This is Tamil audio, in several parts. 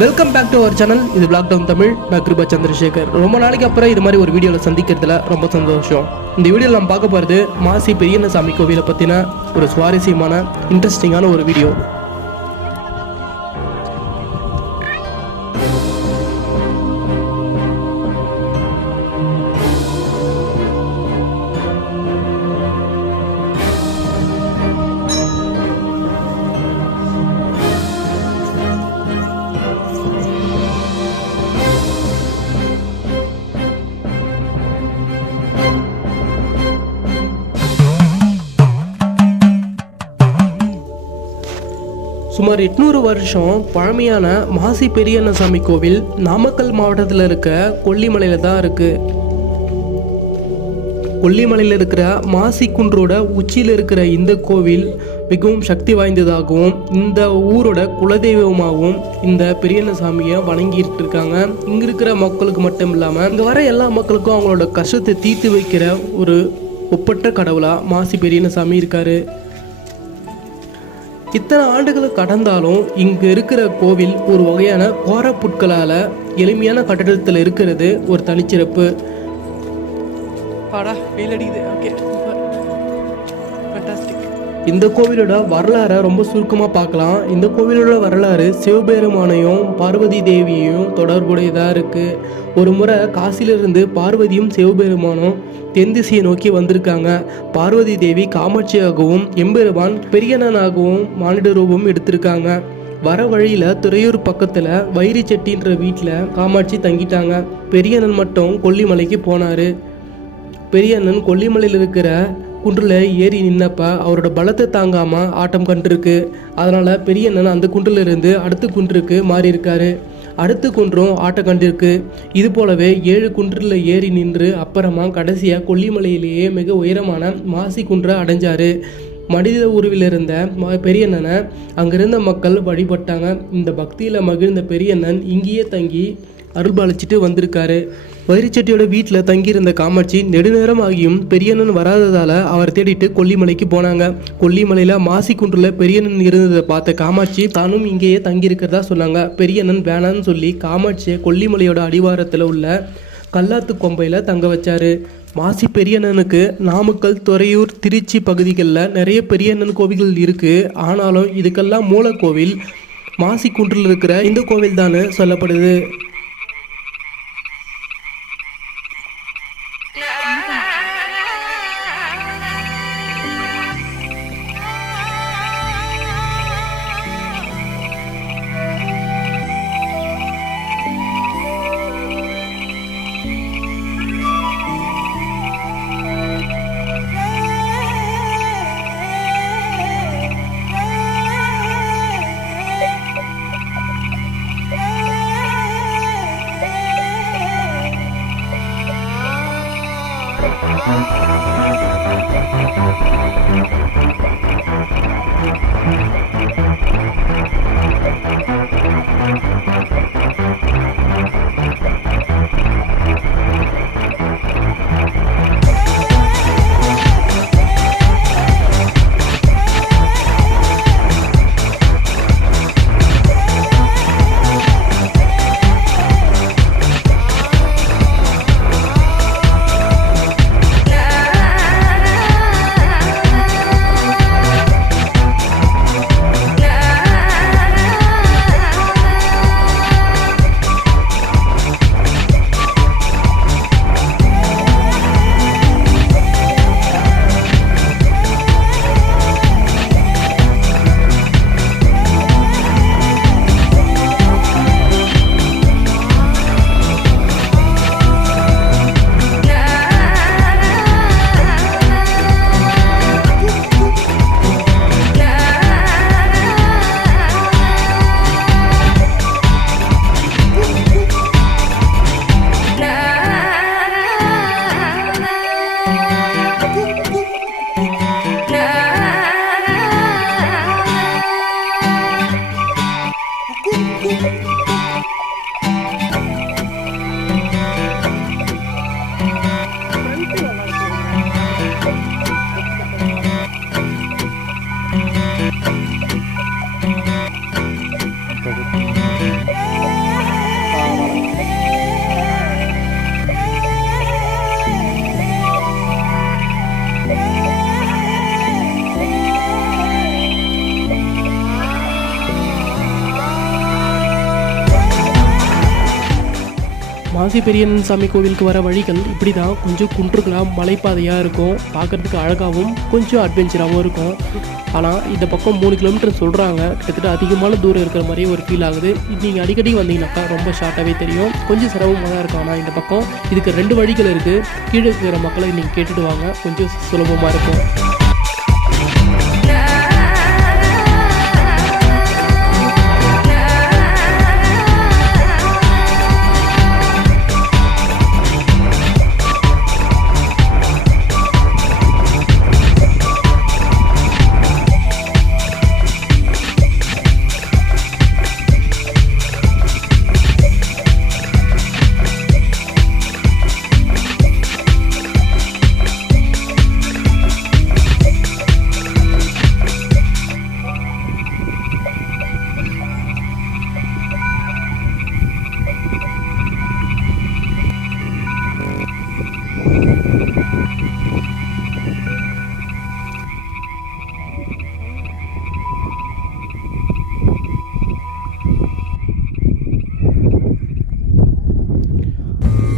Welcome back to our channel. இது லாக்டவுன் தமிழ். நான் கிருபா சந்திரசேகர். ரொம்ப நாளைக்கு அப்புறம் இது மாதிரி ஒரு வீடியோவில் சந்திக்கிறதுல ரொம்ப சந்தோஷம். இந்த வீடியோவில் நம்ம பார்க்க போகிறது மாசி பெரியண்ணசாமி கோவிலை பற்றின ஒரு சுவாரஸ்யமான இன்ட்ரெஸ்டிங்கான ஒரு வீடியோ. சுமார் 800 வருஷம் பழமையான மாசி பெரியண்ணசாமி கோவில் நாமக்கல் மாவட்டத்தில் இருக்க கொல்லிமலையில் தான் இருக்குது. கொல்லிமலையில் இருக்கிற மாசி குன்றோட உச்சியில் இருக்கிற இந்த கோவில் மிகவும் சக்தி வாய்ந்ததாகவும் இந்த ஊரோட குலதெய்வமாகவும் இந்த பெரியண்ணசாமியை வணங்கிட்டு இருக்காங்க. இங்கே இருக்கிற மக்களுக்கு மட்டும் இல்லாமல் இங்கே வர எல்லா மக்களுக்கும் அவங்களோட கஷ்டத்தை தீர்த்து வைக்கிற ஒரு ஒப்பற்ற கடவுளாக மாசி பெரியண்ணசாமி இருக்கார். இத்தனை ஆண்டுகள் கடந்தாலும் இங்கு இருக்கிற கோவில் ஒரு வகையான கோர புட்களால் எளிமையான கட்டடத்தில் இருக்கிறது ஒரு தனிச்சிறப்பு. இந்த கோவிலோட வரலாறை ரொம்ப சுருக்கமாக பார்க்கலாம். இந்த கோவிலோட வரலாறு சிவபெருமானையும் பார்வதி தேவியையும் தொடர்புடையதாக இருக்குது. ஒரு முறை காசிலிருந்து பார்வதியும் சிவபெருமானும் தென் திசையை நோக்கி வந்திருக்காங்க. பார்வதி தேவி காமாட்சியாகவும் எம்பெருமான் பெரியண்ணனாகவும் மானிட ரூபம் எடுத்திருக்காங்க. வர வழியில் துறையூர் பக்கத்தில் வைரிச்செட்டின்ற வீட்டில் காமாட்சி தங்கிட்டாங்க. பெரியண்ணன் மட்டும் கொல்லிமலைக்கு போனார். பெரியண்ணன் கொல்லிமலையில் இருக்கிற குன்றில் ஏறி நின்னப்ப அவரோட பலத்தை தாங்காமல் ஆட்டம் கண்டிருக்கு. அதனால் பெரியண்ணன் அந்த குன்றிலிருந்து அடுத்த குன்றுக்கு மாறி இருக்காரு. அடுத்த குன்றும் ஆட்டம் கண்டிருக்கு. இது போலவே 7 குன்றில் ஏறி நின்று அப்புறமா கடைசியாக கொல்லிமலையிலேயே மிக உயரமான மாசி குன்றை அடைஞ்சார். மனித உருவில் இருந்த பெரியண்ணனை அங்கிருந்த மக்கள் வழிபட்டாங்க. இந்த பக்தியில் மகிழ்ந்த பெரியண்ணன் இங்கேயே தங்கி அருள்பாலிச்சிட்டு வந்திருக்காரு. வைரிச்செட்டியோட வீட்டில் தங்கியிருந்த காமாட்சி நெடுநேரம் ஆகியும் பெரியண்ணன் வராததால் அவர் தேடிட்டு கொல்லிமலைக்கு போனாங்க. கொல்லிமலையில் மாசி குன்றில் பெரியண்ணன் இருந்ததை பார்த்த காமாட்சி தானும் இங்கேயே தங்கியிருக்கிறதா சொன்னாங்க. பெரியண்ணன் வேணான்னு சொல்லி காமாட்சியை கொல்லிமலையோட அடிவாரத்தில் உள்ள கல்லாத்து கொம்பையில் தங்க வச்சார். மாசி பெரியண்ணனுக்கு நாமக்கல், துறையூர், திருச்சி பகுதிகளில் நிறைய பெரியண்ணன் கோவில்கள் இருக்குது. ஆனாலும் இதுக்கெல்லாம் மூலக்கோவில் மாசி குன்றில் இருக்கிற இந்த கோவில் தான் சொல்லப்படுது. மாசி பெரியண்ணன் சாமி கோவிலுக்கு வர வழிகள் இப்படி தான் கொஞ்சம் குன்றுகளாக மலைப்பாதையாக இருக்கும். பார்க்குறதுக்கு அழகாகவும் கொஞ்சம் அட்வென்ச்சராகவும் இருக்கும். ஆனால் இந்த பக்கம் 3 கிலோமீட்டர் சொல்கிறாங்க. கிட்டத்தட்ட அதிகமான தூரம் இருக்கிற மாதிரியே ஒரு ஃபீல் ஆகுது. நீங்கள் அடிக்கடி வந்தீங்கன்னாக்கா ரொம்ப ஷார்ட்டாகவே தெரியும். கொஞ்சம் சிரமமாக தான் இருக்கும். ஆனால் இந்த பக்கம் இதுக்கு 2 வழிகள் இருக்குது. கீழே இருக்கிற மக்களை நீங்கள் கேட்டுட்டு வாங்க, கொஞ்சம் சுலபமாக இருக்கும்.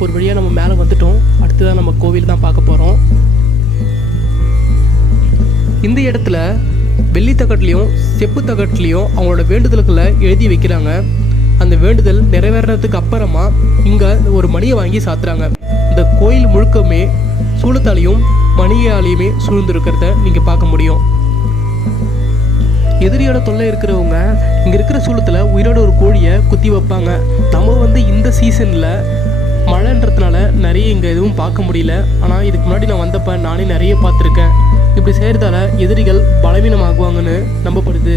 ஒரு வழியாக நம்ம மேலே வந்துட்டோம். அடுத்ததான் நம்ம கோவில் தான் பார்க்க போகிறோம். இந்த இடத்துல வெள்ளி தகட்லேயும் செப்பு தகட்லேயும் அவங்களோட வேண்டுதல்களை எழுதி வைக்கிறாங்க. அந்த வேண்டுதல் நிறைவேறதுக்கு அப்புறமா இங்கே ஒரு மணியை வாங்கி சாத்துறாங்க. இந்த கோயில் முழுக்கமே சூளத்தாலையும் மணியாலையுமே சூழ்ந்துருக்கிறத நீங்கள் பார்க்க முடியும். எதிரியோட தொல்லை இருக்கிறவங்க இங்கே இருக்கிற சூளத்தில் உயிரோட ஒரு கோழியை குத்தி வைப்பாங்க. நம்ம இந்த சீசனில் மழைன்றதுனால நிறைய இங்கே எதுவும் பார்க்க முடியல. ஆனால் இதுக்கு முன்னாடி நான் வந்தப்போ நானே நிறைய பார்த்துருக்கேன். இப்படி செய்கிறதால எதிரிகள் பலவீனமாகுவாங்கன்னு நம்பப்படுது.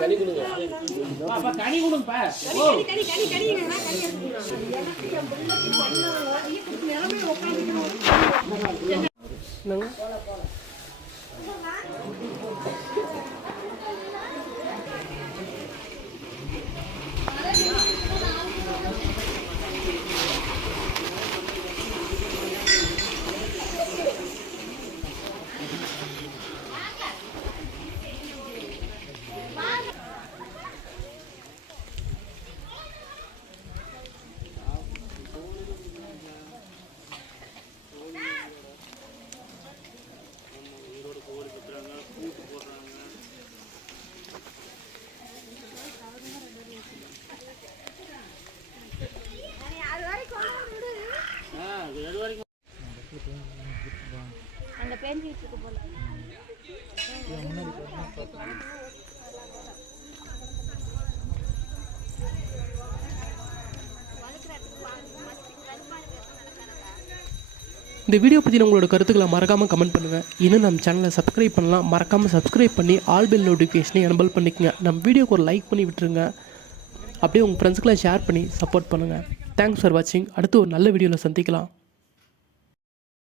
கனி கொடுங்க. அப்பா கனி கொடுங்கப்பா. கனி கனி கனி கனி நான் கனி எடுத்துறேன். எனக்கு என் பிள்ளைக்கு பண்ணாங்க. நீ நிலமே உட்கார்ந்துக்கணும். என்னங்க? அங்க பேஞ்சிட்டு இருக்கு போல. இந்த வீடியோ பற்றின உங்களோட கருத்துக்களை மறக்காமல் கமெண்ட் பண்ணுங்கள். இன்னும் நம்ம சேனலை சப்ஸ்கிரைப் பண்ணலாம். மறக்காமல் சப்ஸ்கிரைப் பண்ணி ஆல் பெல் நோட்டிஃபிகேஷனை எனபிள் பண்ணிக்கங்க. நம்ம வீடியோக்கு ஒரு லைக் பண்ணி விட்டுருங்க. அப்படியே உங்கள் ஃப்ரெண்ட்ஸ்க்கெலாம் ஷேர் பண்ணி சப்போர்ட் பண்ணுங்கள். தேங்க்ஸ் ஃபார் வாட்சிங். அடுத்து ஒரு நல்ல வீடியோவில் சந்திக்கலாம்.